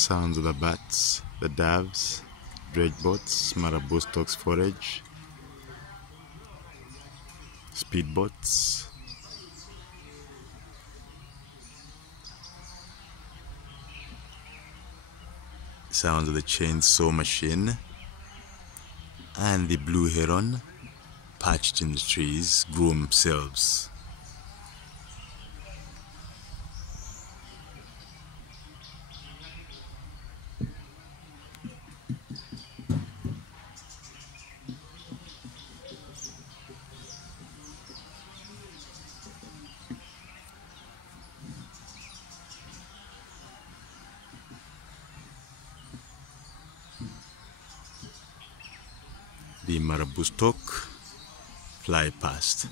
Sounds of the bats, the doves, dredge boats, Marabou storks forage, speedboats. Sounds of the chainsaw machine and the blue heron perched in the trees groom themselves. The Marabou stork fly past.